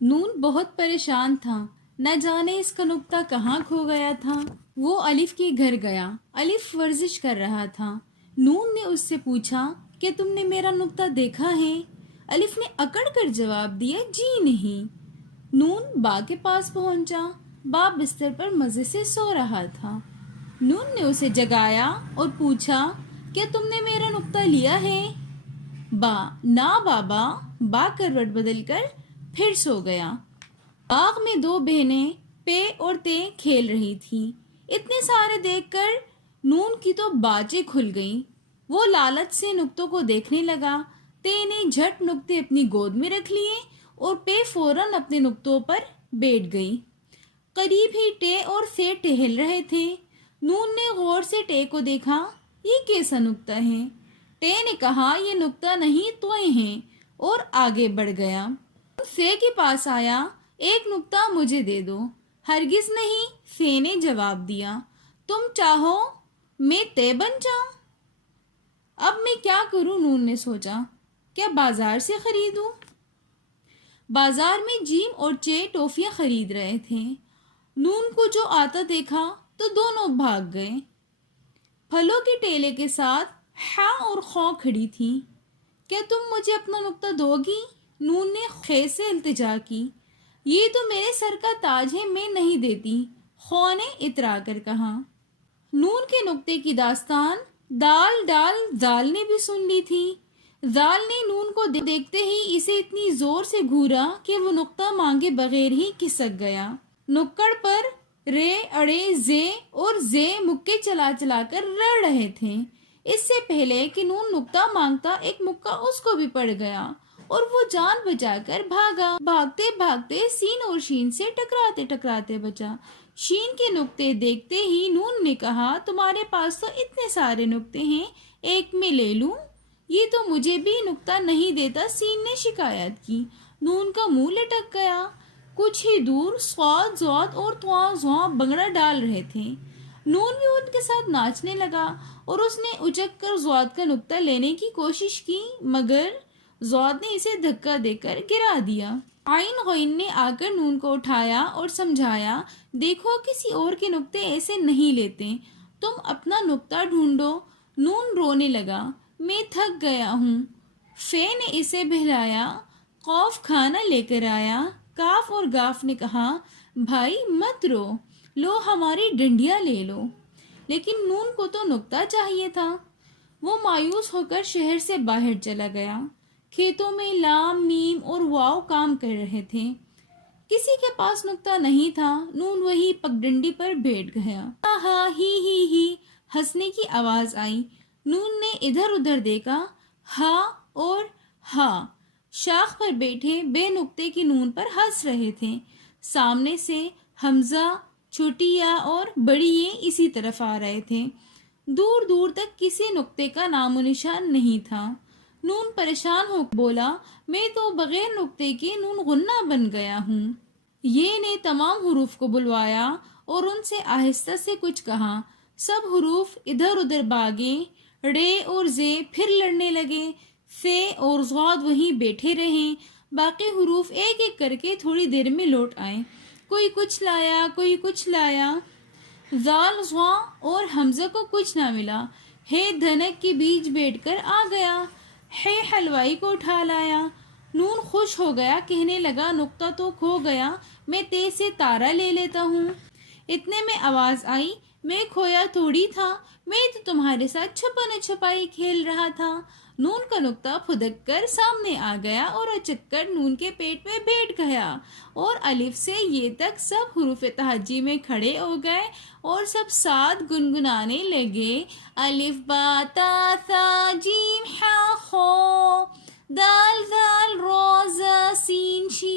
نون بہت پریشان تھا، نہ جانے اس کا نقطہ کہاں کھو گیا تھا۔ وہ الف کے گھر گیا۔ الف ورزش کر رہا تھا۔ نون نے اس سے پوچھا کہ تم نے میرا نقطہ دیکھا ہے؟ الف نے اکڑ کر جواب دیا، جی نہیں۔ نون با کے پاس پہنچا۔ با بستر پر مزے سے سو رہا تھا۔ نون نے اسے جگایا اور پوچھا کہ تم نے میرا نقطہ لیا ہے؟ با، نا بابا۔ با کروٹ بدل کر پھر سو گیا۔ باغ میں دو بہنیں پے اور تے کھیل رہی تھیں۔ اتنے سارے دیکھ کر نون کی تو باجیں کھل گئیں۔ وہ لالچ سے نقطوں کو دیکھنے لگا۔ تے نے جھٹ نقطے اپنی گود میں رکھ لیے اور پے فوراً اپنے نقطوں پر بیٹھ گئی۔ قریب ہی ٹے اور سے ٹہل رہے تھے۔ نون نے غور سے ٹے کو دیکھا، یہ کیسا نقطہ ہے؟ ٹے نے کہا، یہ نقطہ نہیں توئے ہیں، اور آگے بڑھ گیا۔ سے کے پاس آیا، ایک نقطہ مجھے دے دو۔ ہرگز نہیں، سے نے جواب دیا۔ تم چاہو میں تے بن جاؤں؟ اب میں کیا کروں؟ نون نے سوچا، کیا بازار سے خریدوں؟ بازار میں جیم اور چے ٹوفیاں خرید رہے تھے۔ نون کو جو آتا دیکھا تو دونوں بھاگ گئے۔ پھلوں کے ٹیلے کے ساتھ ہاں اور خوں کھڑی تھی۔ کیا تم مجھے اپنا نقطہ دو گی؟ نون نے خے سے التجا کی۔ یہ تو میرے سر کا تاج ہے، میں نہیں دیتی، خوں نے اترا کر کہا۔ نون کے نقطے کی داستان دال ڈال زال نے بھی سن لی تھی۔ زال نے نون کو دیکھتے ہی اسے اتنی زور سے گھورا کہ وہ نقطہ مانگے بغیر ہی کھسک گیا۔ نکڑ پر رے اڑے زے اور زے مکے چلا چلا کر رڑ رہے تھے۔ اس سے پہلے کہ نون نقطہ مانگتا، ایک مکہ اس کو بھی پڑ گیا اور وہ جان بچا کر بھاگا۔ بھاگتے بھاگتے سین اور شین سے ٹکراتے ٹکراتے بچا۔ شین کے نقطے دیکھتے ہی نون نے کہا، تمہارے پاس تو اتنے سارے نقطے ہیں، ایک میں لے لوں؟ یہ تو مجھے بھی نقطہ نہیں دیتا، سین نے شکایت کی۔ نون کا منہ لٹک گیا۔ کچھ ہی دور صاد زواد اور تواں زواں بنگڑا ڈال رہے تھے۔ نون بھی ان کے ساتھ ناچنے لگا اور اس نے اچک کر زواد کا نقطہ لینے کی کوشش کی، مگر زواد نے اسے دھکا دے کر گرا دیا۔ عین غین نے آ کر نون کو اٹھایا اور سمجھایا، دیکھو کسی اور کے نقطے ایسے نہیں لیتے، تم اپنا نقطہ ڈھونڈو۔ نون رونے لگا، میں تھک گیا ہوں۔ فے نے اسے بہلایا، قوف کھانا لے کر آیا۔ کاف اور گاف نے کہا، بھائی مت رو، لو ہماری ڈنڈیاں لے لو۔ لیکن نون کو تو نقطہ چاہیے تھا۔ وہ مایوس ہو کر شہر سے باہر چلا گیا۔ کھیتوں میں لام میم اور واؤ کام کر رہے تھے۔ کسی کے پاس نقطہ نہیں تھا۔ نون وہی پگڈنڈی پر بیٹھ گیا۔ ہا ہی ہنسنے کی آواز آئی۔ نون نے ادھر ادھر دیکھا، ہا اور ہا شاخ پر بیٹھے بے نقطے کی نون پر ہنس رہے تھے۔ سامنے سے حمزہ، چھوٹی یا اور بڑی یہ اسی طرف آ رہے تھے۔ دور دور تک کسی نقطے کا نام و نشان نہیں تھا۔ نون پریشان ہو بولا، میں تو بغیر نقطے کے نون غنہ بن گیا ہوں۔ یہ نے تمام حروف کو بلوایا اور ان سے آہستہ سے کچھ کہا۔ سب حروف ادھر ادھر بھاگے۔ رے اور زے پھر لڑنے لگے۔ سے اور ضاد وہیں بیٹھے رہے۔ باقی حروف ایک ایک کر کے تھوڑی دیر میں لوٹ آئے۔ کوئی کچھ لایا، کوئی کچھ لایا۔ زال زواں اور حمزہ کو کچھ نہ ملا۔ ہے دھنک کے بیچ بیٹھ کر آ گیا۔ ہے حلوائی کو اٹھا لایا۔ نون خوش ہو گیا، کہنے لگا، نقطہ تو کھو گیا، میں تے سے تارا لے لیتا ہوں۔ اتنے میں آواز آئی، میں کھویا تھوڑی تھا، میں تو تمہارے ساتھ چھپن چھپائی کھیل رہا تھا۔ نون کا نقطہ پھدک کر سامنے آ گیا اور اچک کر نون کے پیٹ میں بیٹھ گیا، اور الف سے یہ تک سب حروف تہجی میں کھڑے ہو گئے اور سب ساتھ گنگنانے لگے، الف با تا ثا جیم ہا خو، دال ذال را زا سین شین۔